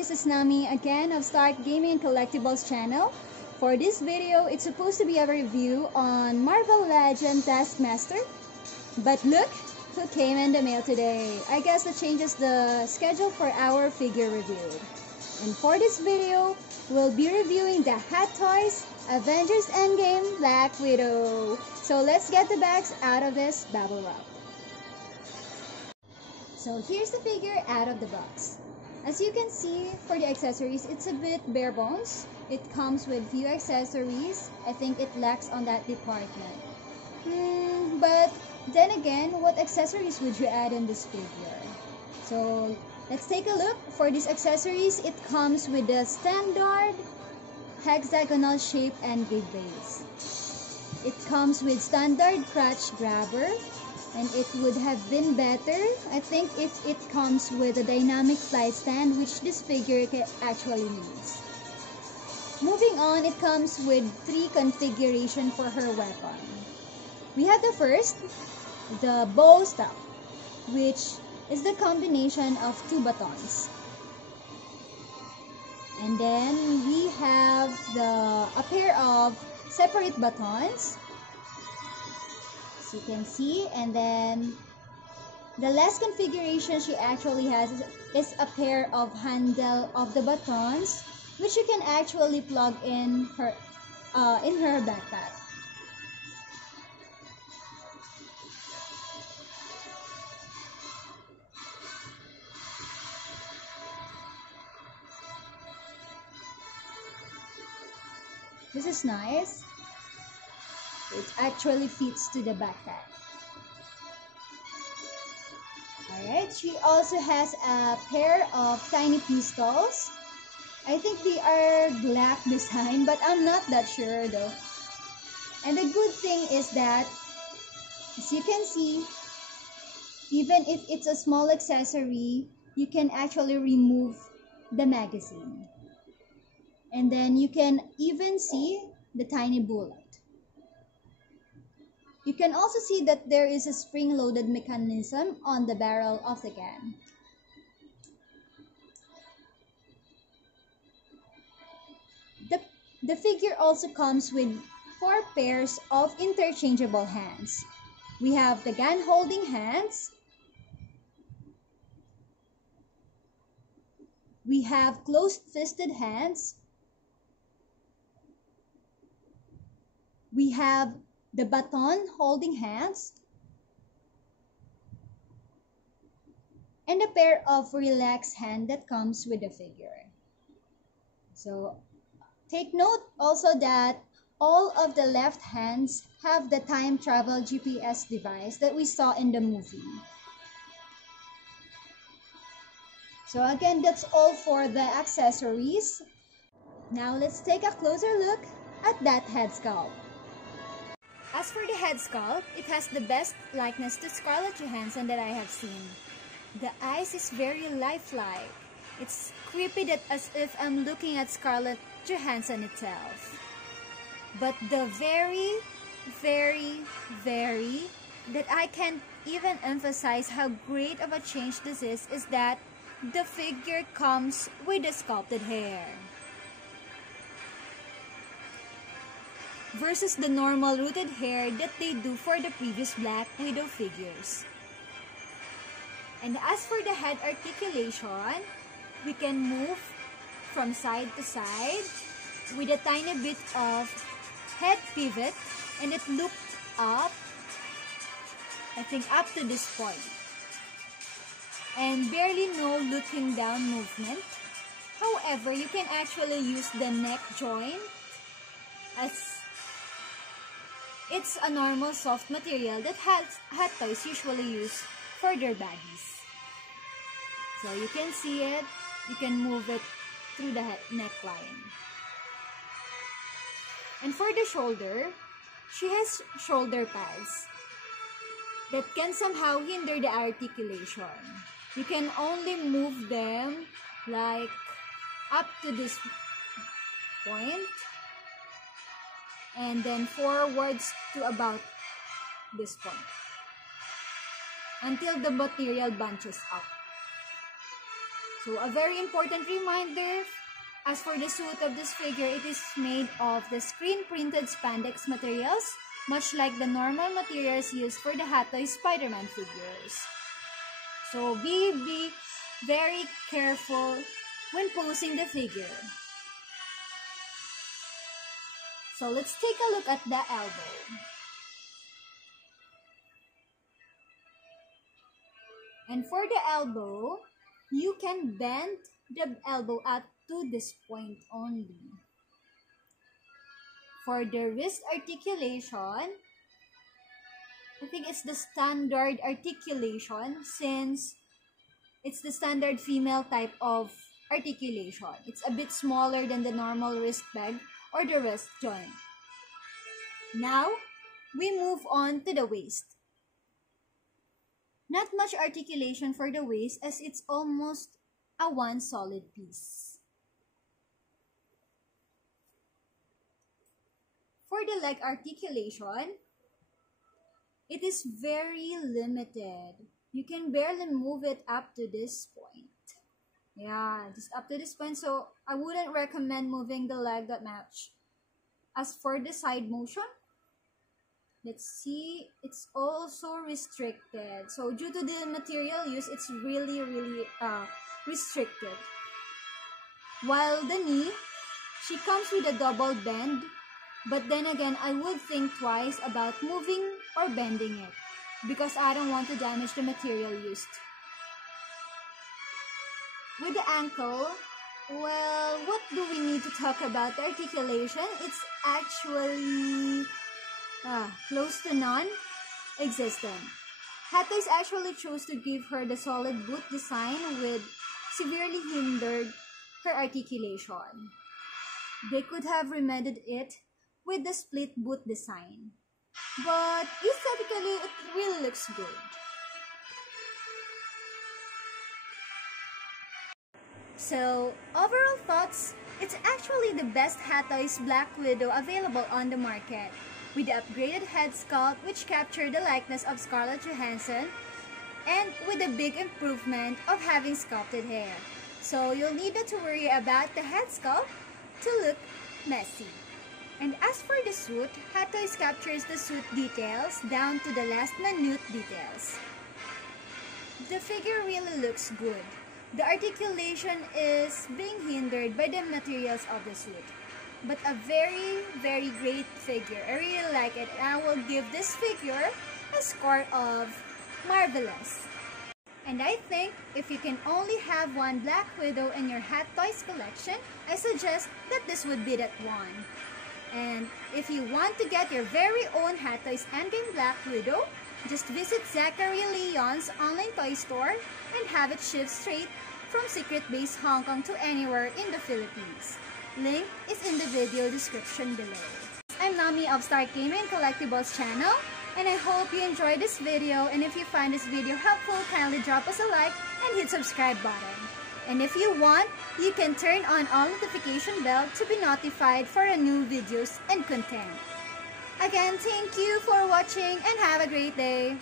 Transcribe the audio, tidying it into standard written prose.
this is Nami again of Start Gaming and Collectibles channel. For this video, it's supposed to be a review on Marvel Legends Taskmaster. But look who came in the mail today. I guess that changes the schedule for our figure review. And for this video, we'll be reviewing the Hot Toys Avengers Endgame Black Widow. So let's get the bags out of this bubble wrap. So here's the figure out of the box. As you can see, for the accessories, it's a bit bare bones. It comes with few accessories. I think it lacks on that department. But then again, what accessories would you add in this figure? So let's take a look. For these accessories, it comes with the standard hexagonal shape and big base. It comes with standard crotch grabber. And it would have been better, I think, if it comes with a dynamic flight stand, which this figure actually needs. Moving on, it comes with 3 configurations for her weapon. We have the first, the bow staff, which is the combination of 2 batons. And then we have a pair of separate batons. You can see, and then the last configuration she actually has is a pair of handle of the batons, which you can actually plug in her backpack. This is nice. It actually fits to the backpack. Alright, she also has a pair of tiny pistols. I think they are black design, but I'm not that sure though. And the good thing is that, as you can see, even if it's a small accessory, you can actually remove the magazine. And then you can even see the tiny bullet. You can also see that there is a spring-loaded mechanism on the barrel of the gun. The figure also comes with 4 pairs of interchangeable hands. We have the gun-holding hands. We have closed-fisted hands. We have the baton holding hands, and a pair of relaxed hand that comes with the figure. So take note also that all of the left hands have the time travel GPS device that we saw in the movie. So again, that's all for the accessories. Now let's take a closer look at that head sculpt. As for the head sculpt, it has the best likeness to Scarlett Johansson that I have seen. The eyes is very lifelike. It's creepy that as if I'm looking at Scarlett Johansson itself. But the very, that I can't even emphasize how great of a change this is that the figure comes with the sculpted hair. Versus the normal rooted hair that they do for the previous Black Widow figures. And as for the head articulation, we can move from side to side with a tiny bit of head pivot, and it looked up, I think up to this point. And barely no looking down movement. However, you can actually use the neck joint as it's a normal soft material that Hot Toys usually use for their baggies. So you can see it, you can move it through the neckline. And for the shoulder, she has shoulder pads that can somehow hinder the articulation. You can only move them like up to this point, and then forwards to about this point until the material bunches up. So a very important reminder, as for the suit of this figure, it is made of the screen-printed spandex materials, much like the normal materials used for the Hot Toys Spider-Man figures. So be very careful when posing the figure. So let's take a look at the elbow. And for the elbow, you can bend the elbow up to this point only. For the wrist articulation, I think it's the standard articulation since it's the standard female type of articulation. It's a bit smaller than the normal wrist peg or the wrist joint. Now, we move on to the waist. Not much articulation for the waist as it's almost a one solid piece. For the leg articulation, it is very limited. You can barely move it up to this point. Yeah, just up to this point. So I wouldn't recommend moving the leg that much. As for the side motion, let's see, it's also restricted. So due to the material use, it's really restricted. While the knee, she comes with a double bend, but then again, I would think twice about moving or bending it because I don't want to damage the material used. With the ankle, well, what do we need to talk about? The articulation, it's actually close to non-existent. Hot Toys actually chose to give her the solid boot design with severely hindered her articulation. They could have remedied it with the split boot design, but aesthetically it really looks good. So, overall thoughts, it's actually the best Hot Toys Black Widow available on the market, with the upgraded head sculpt which captured the likeness of Scarlett Johansson, and with a big improvement of having sculpted hair. So you'll need not to worry about the head sculpt to look messy. And as for the suit, Hot Toys captures the suit details down to the last minute details. The figure really looks good. The articulation is being hindered by the materials of the suit. But a very great figure. I really like it, and I will give this figure a score of marvelous. And I think if you can only have one Black Widow in your Hot Toys collection, I suggest that this would be that one. And if you want to get your very own Hot Toys Endgame Black Widow, just visit Zachary Leon's online toy store and have it shipped straight from Secret Base Hong Kong to anywhere in the Philippines. Link is in the video description below. I'm Nami of Stark Gaming Collectibles channel, and I hope you enjoyed this video, and if you find this video helpful, kindly drop us a like and hit subscribe button. And if you want, you can turn on all notification bell to be notified for a new videos and content. Again, thank you for watching and have a great day.